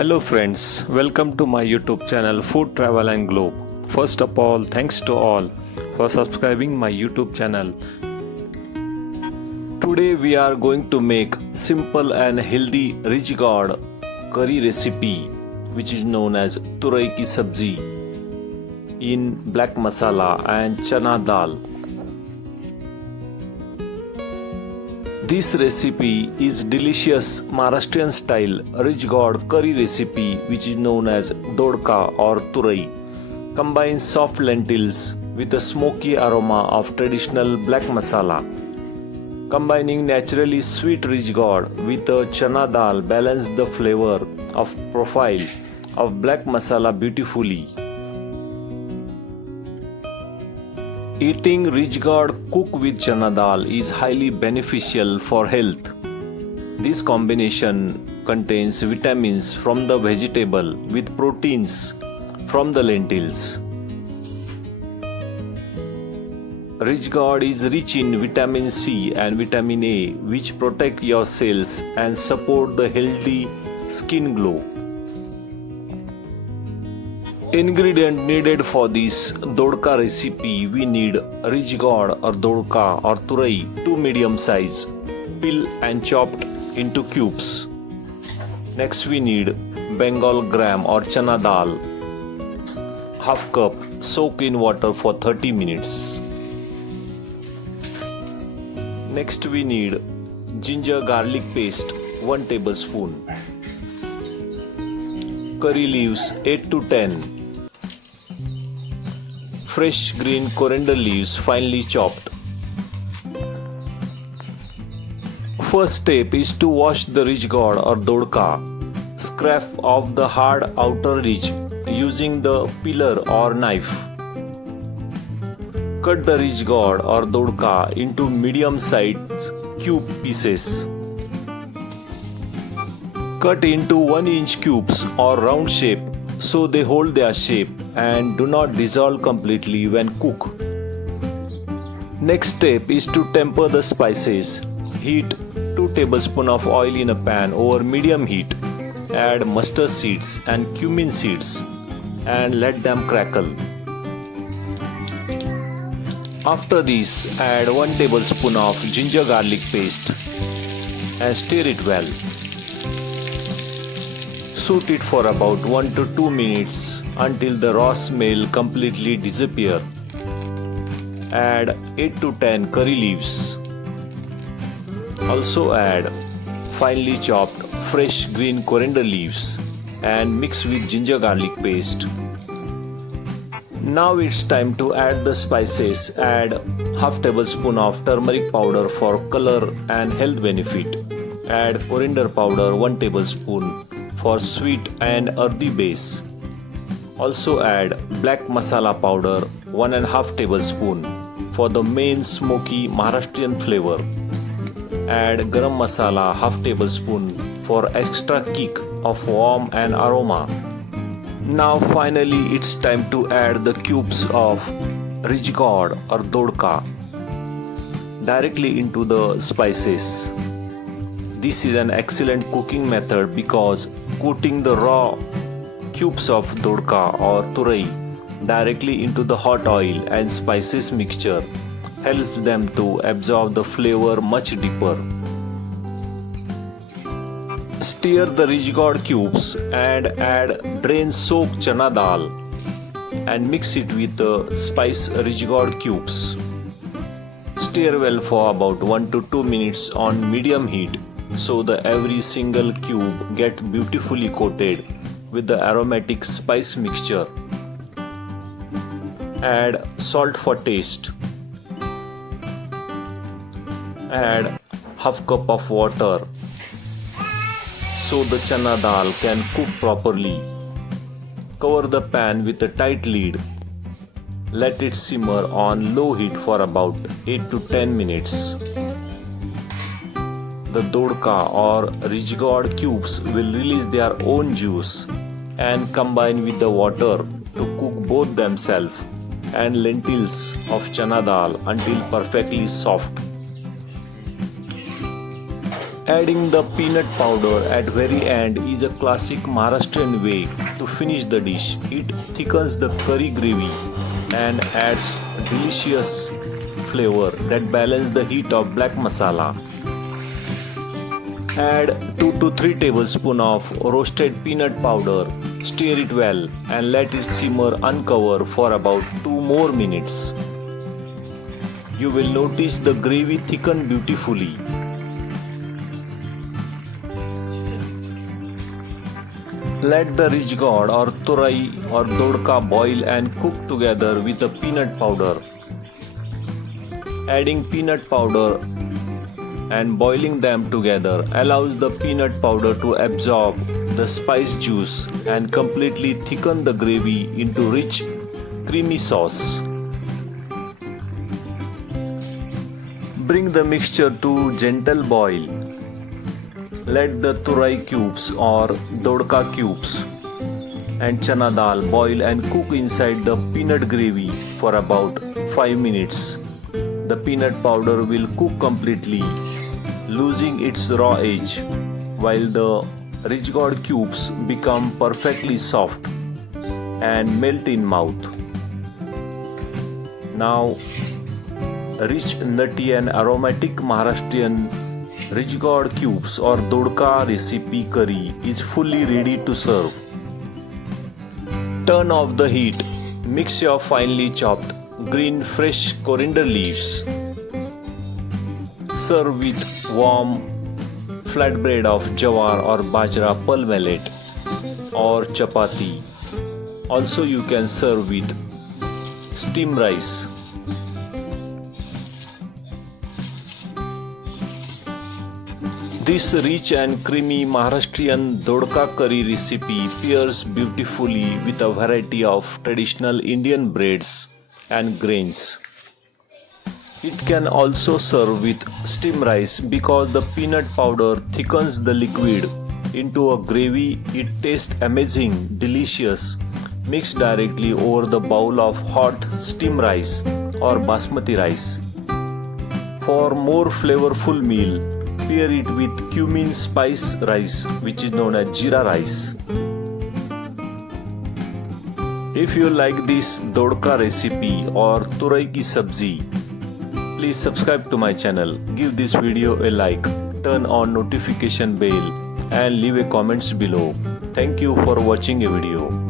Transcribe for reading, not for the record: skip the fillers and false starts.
Hello friends, welcome to my YouTube channel Food Travel and Globe. First of all, thanks to all for subscribing my YouTube channel. Today we are going to make simple and healthy rich gourd curry recipe which is known as Turai Ki Sabji in black masala and chana dal. This recipe is delicious Maharashtrian style rich gourd curry recipe which is known as Dodaka or Turai. Combines soft lentils with the smoky aroma of traditional black masala. Combining naturally sweet rich gourd with a chana dal balance the flavor of profile of black masala beautifully. Eating rich gourd cooked with chana dal is highly beneficial for health. This combination contains vitamins from the vegetable with proteins from the lentils. Rich gourd is rich in vitamin C and vitamin A which protect your cells and support the healthy skin glow. Ingredient needed for this Dodaka recipe: we need rich gourd or Dodaka or Turai 2 medium size, peel and chopped into cubes. Next we need Bengal gram or chana dal, half cup, soak in water for 30 minutes. Next we need ginger garlic paste 1 tablespoon, curry leaves 8 to 10, fresh green coriander leaves finely chopped. First step is to wash the rich gourd or Dodaka. Scrape off the hard outer ridge using the peeler or knife. Cut the rich gourd or Dodaka into medium-sized cube pieces. Cut into 1-inch cubes or round shape so they hold their shape and do not dissolve completely when cooked. Next step is to temper the spices. Heat 2 tablespoons of oil in a pan over medium heat. Add mustard seeds and cumin seeds and let them crackle. After this, add 1 tablespoon of ginger garlic paste and stir it well. Saute it for about 1 to 2 minutes until the raw smell completely disappears. Add 8 to 10 curry leaves. Also add finely chopped fresh green coriander leaves and mix with ginger garlic paste. Now it's time to add the spices. Add half tablespoon of turmeric powder for color and health benefit. Add coriander powder 1 tablespoon for sweet and earthy base. Also add black masala powder 1.5 tablespoon for the main smoky Maharashtrian flavor. Add garam masala half tablespoon for extra kick of warmth and aroma. Now finally it's time to add the cubes of rich gourd or Dodaka directly into the spices. This is an excellent cooking method because coating the raw cubes of Dodaka or Turai directly into the hot oil and spices mixture helps them to absorb the flavor much deeper. Stir the rich gourd cubes and add drain soaked chana dal and mix it with the spice rich gourd cubes. Stir well for about 1 to 2 minutes on medium heat so that every single cube gets beautifully coated with the aromatic spice mixture. Add salt for taste. Add half cup of water so the chana dal can cook properly. Cover the pan with a tight lid. Let it simmer on low heat for about 8 to 10 minutes. The Dodaka or rich gourd cubes will release their own juice and combine with the water to cook both themselves and lentils of chana dal until perfectly soft. Adding the peanut powder at very end is a classic Maharashtrian way to finish the dish. It thickens the curry gravy and adds delicious flavor that balance the heat of black masala. Add 2 to 3 tablespoons of roasted peanut powder. Stir it well and let it simmer uncovered for about 2 more minutes. You will notice the gravy thicken beautifully. Let the rich gourd or Turai or Dodaka boil and cook together with the peanut powder. Adding peanut powder and boiling them together allows the peanut powder to absorb the spice juice and completely thicken the gravy into rich, creamy sauce. Bring the mixture to gentle boil. Let the Turai cubes or Dodaka cubes and chana dal boil and cook inside the peanut gravy for about 5 minutes. The peanut powder will cook completely, losing its raw edge, while the rich gourd cubes become perfectly soft and melt in mouth. Now, rich, nutty and aromatic Maharashtrian rich gourd cubes or Dodaka recipe curry is fully ready to serve. Turn off the heat. Mix your finely chopped green fresh coriander leaves. Serve with warm flatbread of jawar or bajra pul millet or chapati. Also you can serve with steamed rice. This rich and creamy Maharashtrian Dodaka curry recipe pairs beautifully with a variety of traditional Indian breads and grains. It can also serve with steamed rice because the peanut powder thickens the liquid into a gravy. It tastes amazing, delicious. Mix directly over the bowl of hot steamed rice or basmati rice. For more flavorful meal, pair it with cumin spice rice, which is known as jeera rice. If you like this Dodaka recipe or Turai Ki Sabji, please subscribe to my channel, give this video a like, turn on notification bell and leave a comments below. Thank you for watching a video.